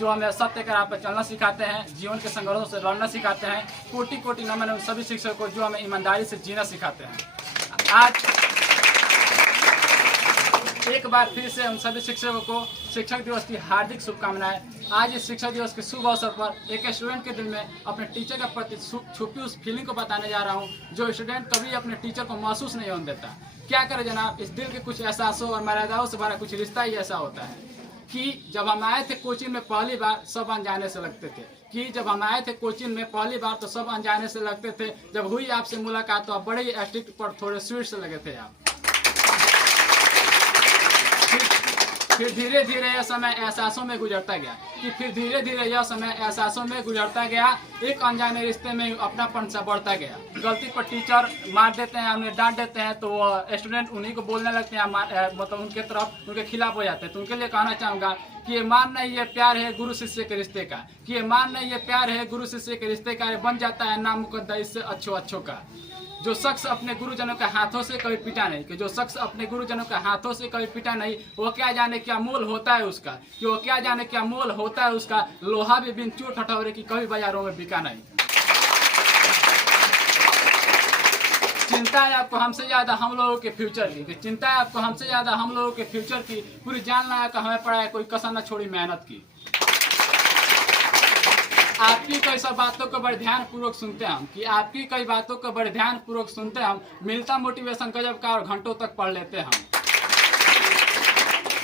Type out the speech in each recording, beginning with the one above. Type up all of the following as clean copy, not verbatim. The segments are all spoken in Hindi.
जो हमें सत्य के राह पर चलना सिखाते हैं, जीवन के संघर्षों से लड़ना सिखाते हैं। कोटि कोटि नमन उन सभी शिक्षकों को जो हमें ईमानदारी से जीना सिखाते हैं। आज एक बार फिर से उन सभी शिक्षकों को शिक्षक दिवस की हार्दिक शुभकामनाएं। आज इस शिक्षक दिवस के शुभ अवसर पर एक स्टूडेंट के दिल में अपने टीचर के प्रति छुपी उस फीलिंग को बताने जा रहा हूं जो स्टूडेंट कभी अपने टीचर को महसूस नहीं होने देता। क्या करे जनाब, इस दिल के कुछ एहसासों और मर्यादाओं से भरा कुछ रिश्ता ही ऐसा होता है कि जब हम आए थे कोचिंग में पहली बार सब अनजाने से लगते थे, तो सब अनजाने से लगते थे। जब हुई आपसे मुलाकात तो आप बड़े ही स्ट्रिक्ट पर थोड़े स्वीट से लगे थे आप। फिर धीरे धीरे यह समय एहसासों में गुजरता गया। एक अनजाने रिश्ते में अपनापन सा बढ़ता गया। गलती पर टीचर मार देते हैं, उन्हें डांट देते हैं तो स्टूडेंट उन्हीं को बोलने लगते हैं, मतलब उनके तरफ उनके खिलाफ हो जाते हैं। तो उनके लिए कहना चाहूँगा कि ये मान नहीं, ये प्यार है गुरु शिष्य के रिश्ते का। ये बन जाता है नाम मुकद्दर इससे अच्छों का। जो शख्स अपने गुरुजनों के हाथों से कभी पिटा नहीं, वो क्या जाने क्या मोल होता है उसका। लोहा भी बिन चोट हटोरे की कभी बाजारों में बिका नहीं। चिंता है आपको हमसे ज्यादा हम लोगों के फ्यूचर की। पूरी जान लगा कर हमें पड़ा है, कोई कसर न छोड़ी मेहनत की। आपकी कई सब बातों को बड़े ध्यान पूर्वक सुनते हम। मिलता मोटिवेशन गजब का और घंटों तक पढ़ लेते हम।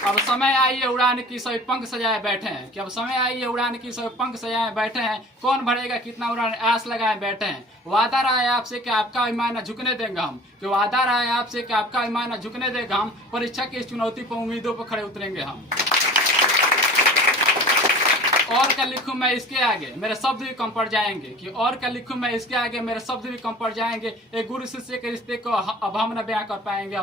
अब समय आई है उड़ान की सभी पंख सजाए बैठे हैं। कौन भरेगा कितना उड़ान आस लगाए बैठे हैं। वादा रहा है आपसे कि आपका ईमान न झुकने देंगे हम। परीक्षा की इस चुनौती पर उम्मीदों पर खड़े उतरेंगे हम। और क्या लिखूं मैं इसके आगे, मेरे शब्द भी कम पड़ जाएंगे। एक गुरु शिष्य के रिश्ते को अब हम न बयां कर पाएंगे।